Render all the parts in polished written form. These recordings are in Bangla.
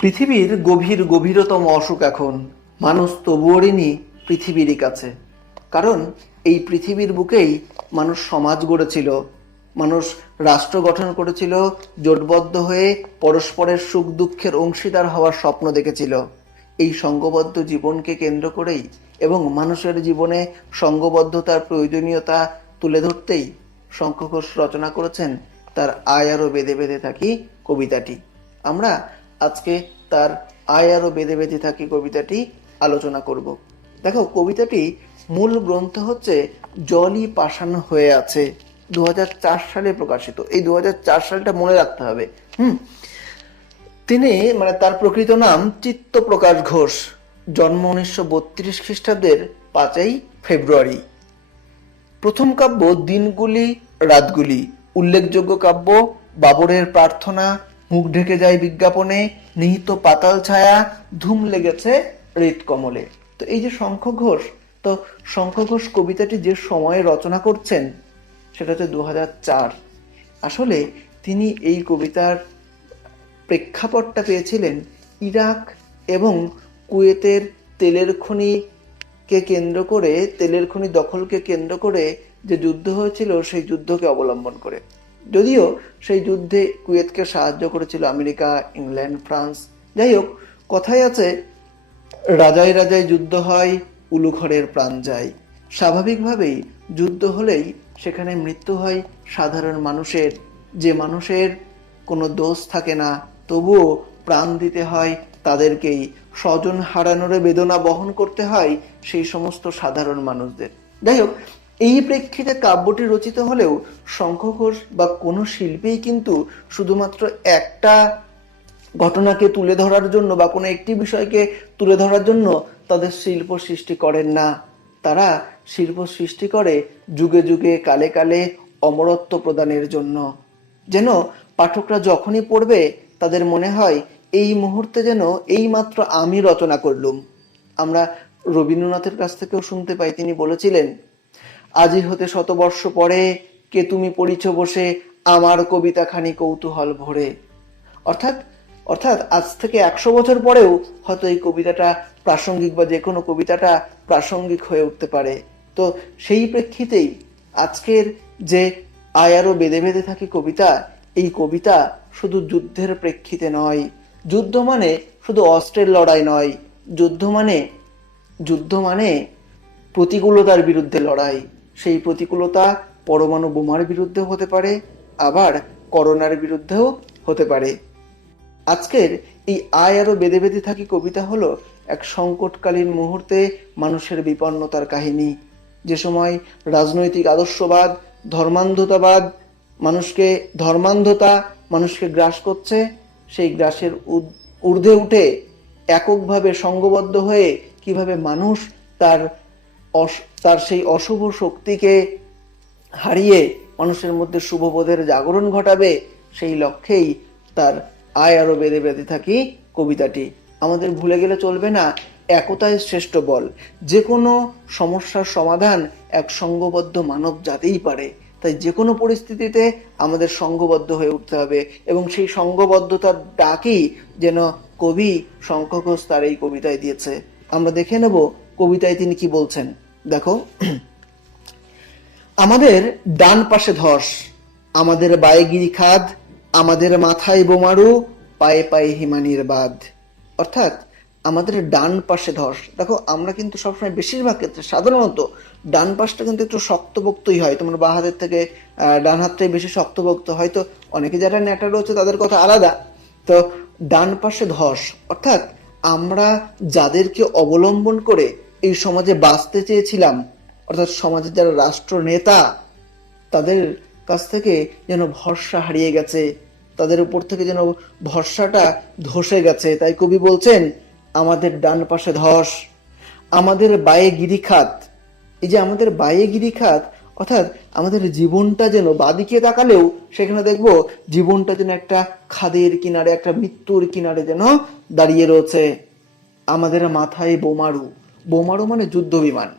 পৃথিবীর গভীরতম অসুখ এখন মানুষ তবুও ঋণী পৃথিবীরই কাছে। কারণ এই পৃথিবীর বুকেই মানুষ সমাজ গড়েছিল, মানুষ রাষ্ট্র গঠন করেছিল, জোটবদ্ধ হয়ে পরস্পরের সুখ দুঃখের অংশীদার হওয়ার স্বপ্ন দেখেছিল। এই সংঘবদ্ধ জীবনকে কেন্দ্র করেই এবং মানুষের জীবনে সংঘবদ্ধতার প্রয়োজনীয়তা তুলে ধরতেই শঙ্খ ঘোষ রচনা করেছেন তার আয় আরো বেঁধে বেঁধে থাকি কবিতাটি। আমরা আজকে তার আয় আরো বেঁধে বেঁধে থাকি কবিতাটি আলোচনা করব। দেখো, কবিতাটি মূল গ্রন্থ হচ্ছে জলই পাষাণ হয়ে আছে, 2004 সালে প্রকাশিত। এই 2004 সালটা মনে রাখতে হবে। তিনি তার প্রকৃত নাম চিত্তপ্রকাশ ঘোষ, জন্ম 1932 খ্রিস্টাব্দের 5ই ফেব্রুয়ারি। প্রথম কাব্য দিনগুলি রাতগুলি, উল্লেখযোগ্য কাব্য বাবরের প্রার্থনা, মুখ ঢেকে যায় বিজ্ঞাপনে, নিহিত পাতাল ছায়া, ধুম লেগেছে হৃৎকমলে। তো এই যে শঙ্খ ঘোষ, তো শঙ্খ ঘোষ কবিতাটি যে সময়ে রচনা করছেন সেটা হচ্ছে 2004। আসলে তিনি এই কবিতার প্রেক্ষাপটটা পেয়েছিলেন ইরাক এবং কুয়েতের তেলের খনিকে কেন্দ্র করে, তেলের খনি দখলকে কেন্দ্র করে যে যুদ্ধ হয়েছিল সেই যুদ্ধকে অবলম্বন করে। যদিও সেই যুদ্ধে কুয়েতকে সাহায্য করেছিল আমেরিকা, ইংল্যান্ড, ফ্রান্স। যাই হোক, কথাই আছে রাজায় রাজায় যুদ্ধ হয়, উলুঘরের প্রাণ যায়। স্বাভাবিকভাবেই যুদ্ধ হলেই সেখানে মৃত্যু হয় সাধারণ মানুষের, যে মানুষের কোনো দোষ থাকে না, তবুও প্রাণ দিতে হয় তাদেরকেই। স্বজন হারানোর বেদনা বহন করতে হয় সেই সমস্ত সাধারণ মানুষদের। যাই হোক, এই প্রেক্ষিতে কাব্যটি রচিত হলেও শঙ্খ ঘোষ বা কোনো শিল্পী কিন্তু শুধুমাত্র একটা ঘটনাকে তুলে ধরার জন্য বা কোনো একটি বিষয়কে তুলে ধরার জন্য তাদের শিল্প সৃষ্টি করেন না। তারা শিল্প সৃষ্টি করে যুগে যুগে, কালে কালে অমরত্ব প্রদানের জন্য। যেন পাঠকরা যখনই পড়বে তাদের মনে হয় এই মুহূর্তে যেন এই মাত্র আমি রচনা করলুম। আমরা রবীন্দ্রনাথের কাছ থেকেও শুনতে পাই, তিনি বলেছিলেন, আজি হতে শতবর্ষ পরে কে তুমি পড়িছ বসে আমার কবিতাখানি কৌতূহল ভরে। অর্থাৎ অর্থাৎ আজ থেকে 100 বছর পরেও হয়তো এই কবিতাটা প্রাসঙ্গিক বা যে কোনো কবিতাটা প্রাসঙ্গিক হয়ে উঠতে পারে। তো সেই প্রেক্ষিতেই আজকের যে আয় আরো বেঁধে বেঁধে থাকি কবিতা, এই কবিতা শুধু যুদ্ধের প্রেক্ষিতে নয়। যুদ্ধ মানে শুধু অস্ত্রের লড়াই নয়। যুদ্ধ মানে প্রতিকূলতার বিরুদ্ধে লড়াই। সেই প্রতিকূলতা পরমাণু বোমার বিরুদ্ধে হতে পারে, আবার করোনার বিরুদ্ধেও হতে পারে। আজকের এই আয় আরো বেঁধে বেঁধে থাকি কবিতা হলো এক সংকটকালীন মুহূর্তে মানুষের বিপন্নতার কাহিনী। যে সময় রাজনৈতিক আদর্শবাদ, ধর্মান্ধতা মানুষকে গ্রাস করছে, সেই গ্রাসের ঊর্ধ্বে উঠে এককভাবে সংঘবদ্ধ হয়ে কিভাবে মানুষ তার সেই অশুভ শক্তিকে হারিয়ে মানুষের মধ্যে শুভবোধের জাগরণ ঘটাবে, সেই লক্ষ্যেই তার আয় আরো বেঁধে বেঁধে থাকি কবিতাটি। আমাদের ভুলে গেলে চলবে না, একতাই শ্রেষ্ঠ বল। যে কোনো সমস্যার সমাধান এক সংঘবদ্ধ মানব জাতিই পারে। তাই যে কোনো পরিস্থিতিতে আমাদের সংঘবদ্ধ হয়ে উঠতে হবে, এবং সেই সংঘবদ্ধতার ডাকই যেন কবি শঙ্খ ঘোষ তার এই কবিতায় দিয়েছে। আমরা দেখে নেব কবিতায় তিনি কি বলছেন। দেখো, আমাদের ডান পাশে ধস, আমাদের বায়ে গিরিখাদ, আমাদের মাথায় বোমারু, পায়ে পায়ে হিমানির বাঁধ। অর্থাৎ আমাদের ডান পাশে ধস। দেখো, আমরা কিন্তু সবসময় বেশিরভাগ ক্ষেত্রে সাধারণত ডান পাশটা কিন্তু একটু শক্তপোক্তই হয়। তোমরা বাঁ হাতের থেকে ডান হাতটাই বেশি শক্তপোক্ত, হয়তো অনেকে যারা ন্যাটা রয়েছে তাদের কথা আলাদা। তো ডান পাশে ধস অর্থাৎ আমরা যাদেরকে অবলম্বন করে এই সমাজে বাঁচতে চেয়েছিলাম, অর্থাৎ সমাজের যারা রাষ্ট্র নেতা, তাদের কাছ থেকে যেন ভরসা হারিয়ে গেছে, তাদের উপর থেকে যেন ভরসাটা ধসে গেছে। তাই কবি বলছেন, আমাদের ডান পাশে ধস, আমাদের বায়ে গিরিখাত। এই যে আমাদের বায়ে গিরিখাত, অর্থাৎ আমাদের জীবনটা যেন বাদিকে তাকালেও সেখানে দেখবো জীবনটা যেন একটা খাদের কিনারে, একটা মৃত্যুর কিনারে যেন দাঁড়িয়ে রয়েছে। আমাদের মাথায় বোমারু, বোমারু মানে যুদ্ধ বিমান,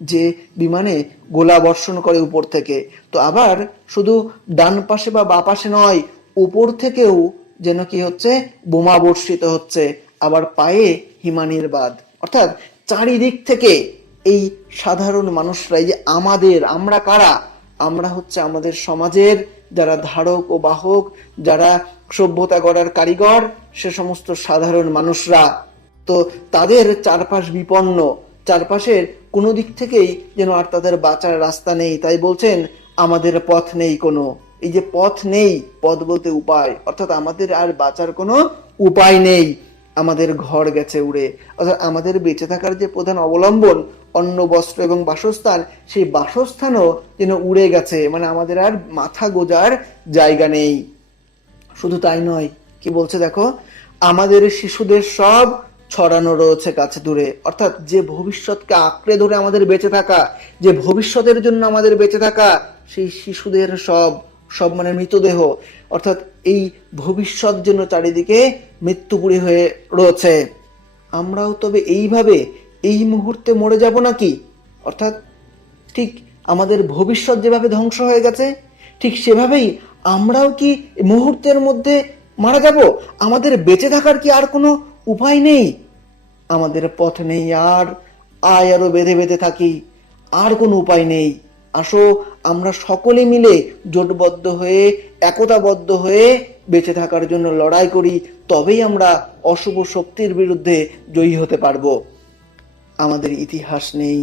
যে বিমানে গোলা বর্ষণ করে উপর থেকে। তো আবার শুধু ডান পাশে বা বাঁ পাশে নয়, উপর থেকেও যেন কি হচ্ছে, বোমা বর্ষিত হচ্ছে, আবার পায়ে হিমানির বাঁধ। অর্থাৎ চারিদিক থেকে এই সাধারণ মানুষরা, এই যে আমরা কারা, আমরা হচ্ছে আমাদের সমাজের যারা ধারক ও বাহক, যারা সভ্যতা গড়ার কারিগর, সে সমস্ত সাধারণ মানুষরা। তো তাদের চারপাশ বিপন্ন, চারপাশের কোনো দিক থেকেই যেন আর তাদের বাঁচার রাস্তা নেই। তাই বলছেন আমাদের পথ নেই কোনো। এই যে পথ নেই, পথ বলতে উপায়, অর্থাৎ আমাদের আর বাঁচার কোনো উপায় নেই, আমাদের ঘর গেছে উড়ে। অর্থাৎ আমাদের বেঁচে থাকার যে প্রধান অবলম্বন অন্ন, বস্ত্র এবং বাসস্থান, সেই বাসস্থানও যেন উড়ে গেছে, মানে আমাদের আর মাথা গোজার জায়গা নেই। শুধু তাই নয়, কি বলছে দেখো, আমাদের শিশুদের সব ছড়ানো রয়েছে কাছে দূরে। অর্থাৎ যে ভবিষ্যৎকে আঁকড়ে ধরে আমাদের বেঁচে থাকা, যে ভবিষ্যতের জন্য আমাদের বেঁচে থাকা, সেই শিশুদের সব সব মানে মৃতদেহ, অর্থাৎ এই ভবিষ্যৎ যেন চারিদিকে মৃত্যুপুরী হয়ে রয়েছে। আমরাও তবে এইভাবে এই মুহূর্তে মরে যাব নাকি? অর্থাৎ ঠিক আমাদের ভবিষ্যৎ যেভাবে ধ্বংস হয়ে গেছে, ঠিক সেভাবেই আমরাও কি মুহূর্তের মধ্যে মারা যাব? আমাদের বেঁচে থাকার কি আর কোনো উপায় নেই? আমাদের পথ নেই আর, আরো বেঁধে বেঁধে থাকি, আর কোনো উপায় নেই। আসো আমরা সকলে মিলে জোটবদ্ধ হয়ে, একতাবদ্ধ হয়ে বেঁচে থাকার জন্য লড়াই করি, তবেই আমরা অশুভ শক্তির বিরুদ্ধে জয়ী হতে পারবো। আমাদের ইতিহাস নেই,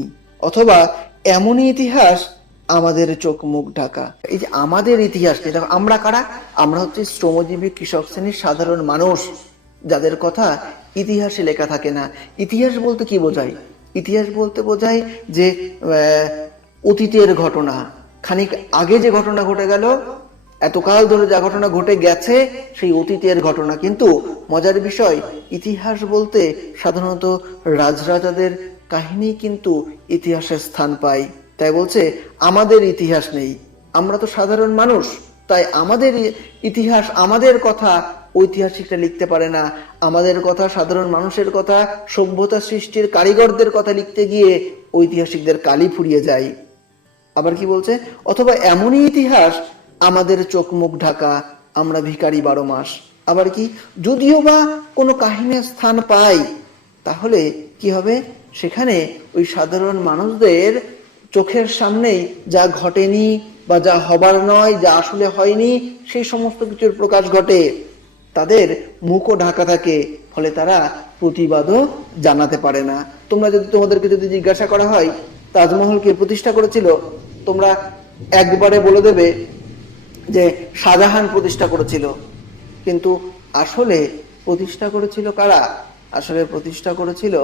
অথবা এমনই ইতিহাস আমাদের চোখ মুখ ঢাকা। এই যে আমাদের ইতিহাস, দেখো আমরা কারা, আমরা হচ্ছে শ্রমজীবী কৃষক শ্রেণীর সাধারণ মানুষ, যাদের কথা ইতিহাসে লেখা থাকে না। ইতিহাস বলতে কি বোঝায়? ইতিহাস বলতে বোঝায় যে অতীতের ঘটনা, খানিক আগে যে ঘটনা ঘটে গেল, এতকাল ধরে যা ঘটনা ঘটে গেছে, সেই অতীতের ঘটনা। কিন্তু মজার বিষয়, ইতিহাস বলতে সাধারণত রাজরাজাদের কাহিনী কিন্তু ইতিহাসের স্থান পায়। তাই বলছে আমাদের ইতিহাস নেই, আমরা তো সাধারণ মানুষ, তাই আমাদের ইতিহাস, আমাদের কথা ঐতিহাসিকরা লিখতে পারে না। আমাদের কথা, সাধারণ মানুষের কথা, সভ্যতা সৃষ্টির কারিগরদের কথা লিখতে গিয়ে ঐতিহাসিকদের কালি ফুরিয়ে যায়। আবার কি বলছে, অথবা এমনই ইতিহাস আমাদের চোখ মুখ ঢাকা, আমরা ভিখারি 12 মাস। আবার কি, যদিও বা কোনো কাহিনীর স্থান পাই, তাহলে কি হবে, সেখানে ওই সাধারণ মানুষদের চোখের সামনেই যা ঘটেনি বা যা হবার নয়, যা আসলে হয়নি, সেই সমস্ত কিছুর প্রকাশ ঘটে। তাদের মুখও ঢাকা থাকে, ফলে তারা প্রতিবাদও জানাতে পারে না। তোমাদেরকে যদি জিজ্ঞাসা করা হয় তাজমহল কে প্রতিষ্ঠা করেছিল, তোমরা একবারে বলে দেবে যে শাহজাহান প্রতিষ্ঠা করেছিল। কিন্তু আসলে প্রতিষ্ঠা করেছিল কারা? আসলে প্রতিষ্ঠা করেছিল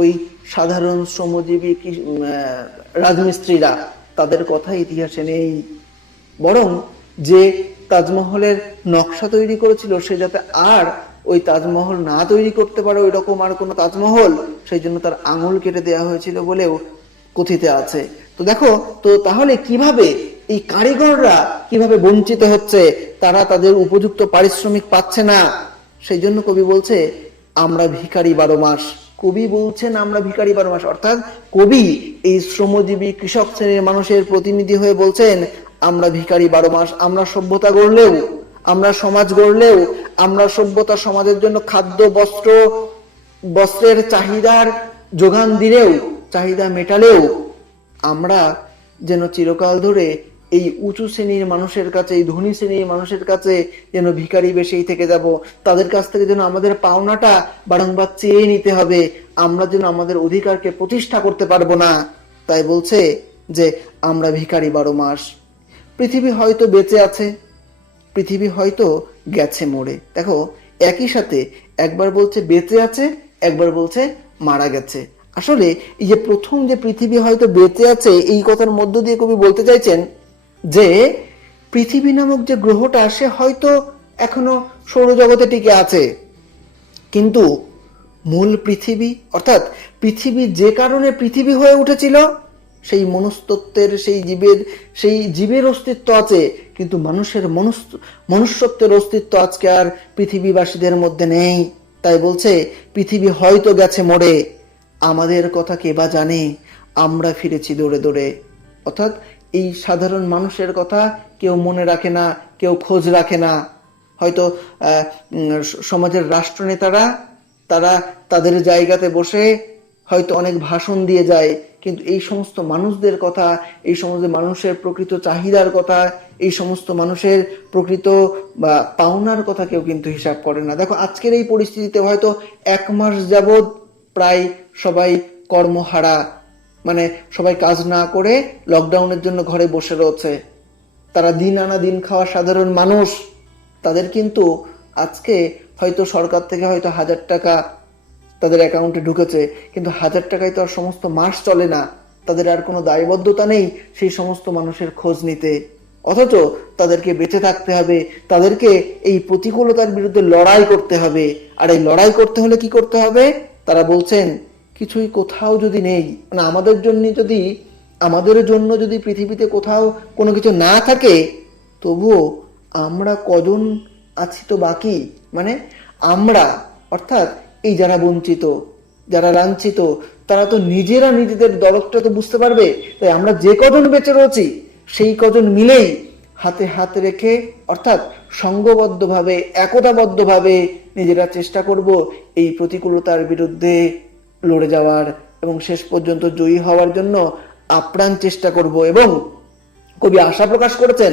ওই সাধারণ শ্রমজীবী রাজমিস্ত্রিরা। তাদের কথা ইতিহাসে নেই। বরং যে তাজমহলের নকশা তৈরি করেছিল, সে যাতে আর ওই তাজমহল না তৈরি করতে পারে ওই রকম আর কোনো তাজমহল, সেই জন্য তার আঙুল কেটে দেওয়া হয়েছিল বলেও কথিত আছে। তো দেখো, তো তাহলে কিভাবে এই কারিগররা কিভাবে বঞ্চিত হচ্ছে, তারা তাদের উপযুক্ত পারিশ্রমিক পাচ্ছে না। সেই জন্য কবি বলছে আমরা ভিখারি 12 মাস। কবি বলছেন আমরা ভিখারি 12 মাস, অর্থাৎ কবি এই শ্রমজীবী কৃষক শ্রেণীর মানুষের প্রতিনিধি হয়ে বলছেন আমরা ভিখারি 12 মাস। আমরা সভ্যতা গড়লেও, আমরা সমাজ গড়লেও, আমরা সভ্যতা সমাজের জন্য খাদ্য, বস্ত্রের চাহিদার যোগান দিলেও, চাহিদা মেটালেও, আমরা যেন চিরকাল ধরে এই উঁচু শ্রেণীর মানুষের কাছে, এই ধনী শ্রেণীর মানুষের কাছে যেন ভিখারি বেশেই থেকে যাব। তাদের কাছ থেকে যেন আমাদের পাওনাটা বারংবার চেয়ে নিতে হবে, আমরা যেন আমাদের অধিকারকে প্রতিষ্ঠা করতে পারবো না। তাই বলছে যে আমরা ভিখারি 12 মাস। পৃথিবী হয়তো বেঁচে আছে, পৃথিবী হয়তো গেছে মরে। দেখো, একই সাথে একবার বলছে বেঁচে আছে, একবার বলছে মারা গেছে। আসলে এই যে প্রথম যে পৃথিবী হয়তো বেঁচে আছে, এই কথার মধ্য দিয়ে কবি বলতে চাইছেন যে পৃথিবী নামক যে গ্রহটা, সে হয়তো এখনো সৌরজগতে টিকে আছে, কিন্তু মূল পৃথিবী, অর্থাৎ পৃথিবী যে কারণে পৃথিবী হয়ে উঠেছিল, সেই মনস্তত্ত্বের, সেই জীবের অস্তিত্ব আছে, কিন্তু মানুষের মনুষ্যত্বের অস্তিত্ব আজকে আর পৃথিবীবাসীদের মধ্যে নেই। তাই বলছে পৃথিবী হয়তো গেছে মরে, আমাদের কথা কে বা জানে, আমরা ফিরেছি দৌড়ে দৌড়ে। অর্থাৎ এই সাধারণ মানুষের কথা কেউ মনে রাখে না, কেউ খোঁজ রাখে না। হয়তো সমাজের রাষ্ট্রনেতারা তারা তাদের জায়গাতে বসে হয়তো অনেক ভাষণ দিয়ে যায়, কিন্তু এই সমস্ত মানুষদের কথা, এই সমস্ত মানুষের প্রকৃত চাহিদার কথা, এই সমস্ত মানুষের প্রকৃত বা পাওনার কথা কেউ কিন্তু হিসাব করে না। দেখো আজকের এই পরিস্থিতিতে হয়তো 1 মাস যাবৎ প্রায় সবাই কর্মহারা, মানে সবাই কাজ না করে লকডাউনের জন্য ঘরে বসে রয়েছে। তারা দিন আনা দিন খাওয়া সাধারণ মানুষ, তাদের কিন্তু আজকে হয়তো সরকার থেকে হয়তো 1000 টাকা তাদের অ্যাকাউন্টে ঢুকেছে, কিন্তু 1000 টাকায় তো আর সমস্ত মাস চলে না। তাদের আর কোনো দায়বদ্ধতা নেই সেই সমস্ত মানুষের খোঁজ নিতে, অথচ তাদেরকে বেঁচে থাকতে হবে, তাদেরকে এই প্রতিকূলতার বিরুদ্ধে লড়াই করতে হবে। আর এই লড়াই করতে হলে কি করতে হবে? তারা বলছেন কিছুই কোথাও যদি নেই, মানে আমাদের জন্য যদি পৃথিবীতে কোথাও কোনো কিছু না থাকে, তবুও আমরা কজন আছি তো বাকি, মানে আমরা অর্থাৎ এই যারা বঞ্চিত, যারা লাঞ্ছিত, তারা তো নিজেরা নিজেদের দরদটা তো বুঝতে পারবে। তাই আমরা যে কজন বেঁচে রয়েছি সেই কজন মিলেই হাতে হাত রেখে অর্থাৎ সংঘবদ্ধভাবে একতাবদ্ধভাবে নিজেরা চেষ্টা করব এই প্রতিকূলতার বিরুদ্ধে লড়ে যাওয়ার এবং শেষ পর্যন্ত জয়ী হওয়ার জন্য আপ্রাণ চেষ্টা করব। এবং কবি আশা প্রকাশ করেছেন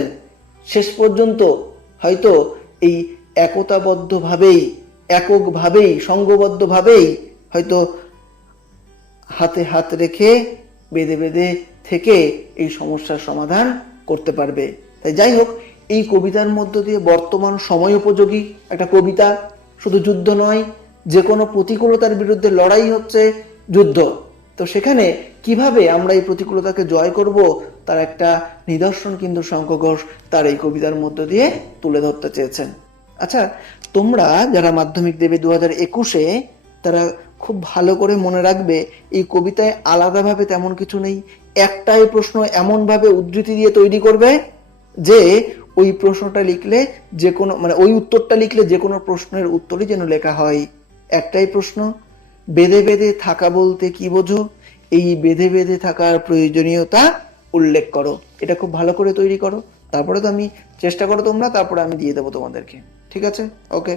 শেষ পর্যন্ত হয়তো এই একতাবদ্ধভাবেই, এককভাবেই, সংঘবদ্ধভাবেই হয়তো হাতে হাত রেখে বেঁধে বেঁধে থেকে এই সমস্যার সমাধান করতে পারবে। তাই যাই হোক, এই কবিতার মধ্য দিয়ে বর্তমান সময় উপযোগী একটা কবিতা, শুধু যুদ্ধ নয়, যে কোনো প্রতিকূলতার বিরুদ্ধে লড়াই হচ্ছে যুদ্ধ। তো সেখানে কিভাবে আমরা এই প্রতিকূলতাকে জয় করব তার একটা নিদর্শন কিন্তু শঙ্খ ঘোষ তার এই কবিতার মধ্য দিয়ে তুলে ধরতে চেয়েছেন। আচ্ছা, তোমরা যারা মাধ্যমিক দেবে 2021-এ, তারা খুব ভালো করে মনে রাখবে এই কবিতায় আলাদাভাবে তেমন কিছু নেই। একটাই প্রশ্ন এমনভাবে উদ্ধৃতি দিয়ে তৈরি করবে যে ওই প্রশ্নটা লিখলে যে কোনো, মানে ওই উত্তরটা লিখলে যে কোনো প্রশ্নের উত্তরই যেন লেখা হয়। একটাই প্রশ্ন, বেঁধে বেঁধে থাকা বলতে কি বোঝো? এই বেঁধে বেঁধে থাকার প্রয়োজনীয়তা উল্লেখ করো। এটা খুব ভালো করে তৈরি করো, তারপরে তো আমি চেষ্টা করো তোমরা, তারপরে আমি দিয়ে দেবো তোমাদেরকে। ঠিক আছে? ওকে।